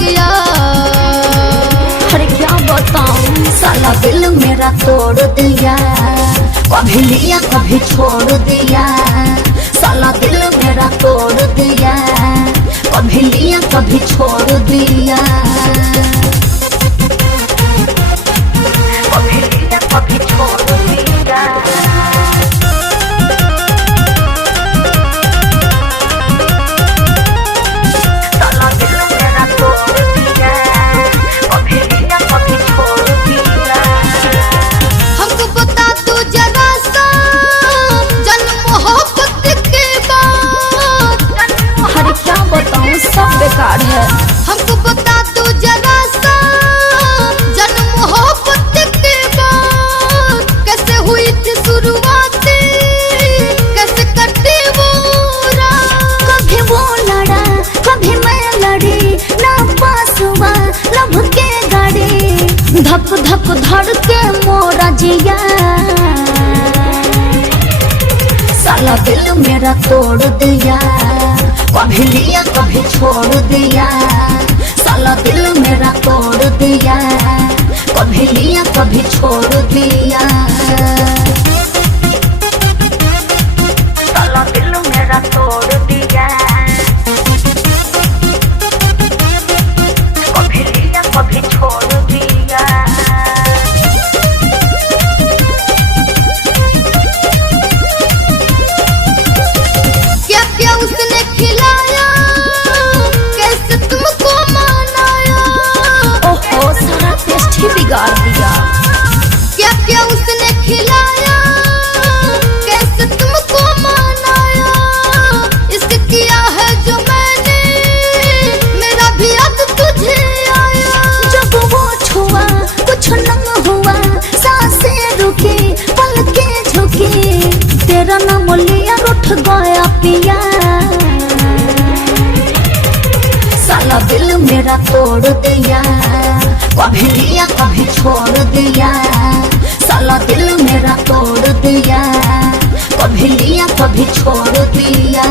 किया। अरे क्या बताऊं, साला दिल मेरा तोड़ दिया, कभी लिया कभी छोड़ दिया। साला दिल मेरा तोड़ दिया, कभी लिया कभी छोड़ दिया। कभी लिया कभी छोड़ दिया। साला दिल मेरा तोड़ दिया, कभी लिया कभी छोड़ दिया। हमको बता तू जरा सा जन्म मोहब्बत के बाद। अरे क्या बताऊं, सब बेकार है। हमको बता तू जरा सा जन्म मोहब्बत के बाद। कैसे हुई थी शुरुआती, कैसे कटी वो रात। कभी वो लड़ा कभी मैं लड़ी, ना पास हुआ लब के गाड़ी। धक धक धड़ के मोरा जिया, साला दिल मेरा तोड़ दिया, कभी लिया कभी छोड़ दिया। साला दिल मेरा तोड़ दिया, कभी लिया कभी छोड़ दिया। साला दिल मेरा तोड़ दिया, कभी लिया कभी छोड़ दिया। क्या क्या उसने खिलाया, कैसे तुमको मनाया। ओहो, सारा टेस्ट ही बिगाड़ दिया। क्या क्या उसने खिलाया, कैसे तुमको मनाया। इश्क किया है जो मैंने, मेरा भी अब तुझे आया। जब वो छुआ कुछ न हुआ, सांसें रुकी पलकें झुकी। तेरा नाम लिया उठ गया पिया, साला दिल मेरा तोड़ दिया, कभी लिया कभी छोड़ दिया। साला दिल मेरा तोड़ दिया, कभी लिया कभी छोड़ दिया।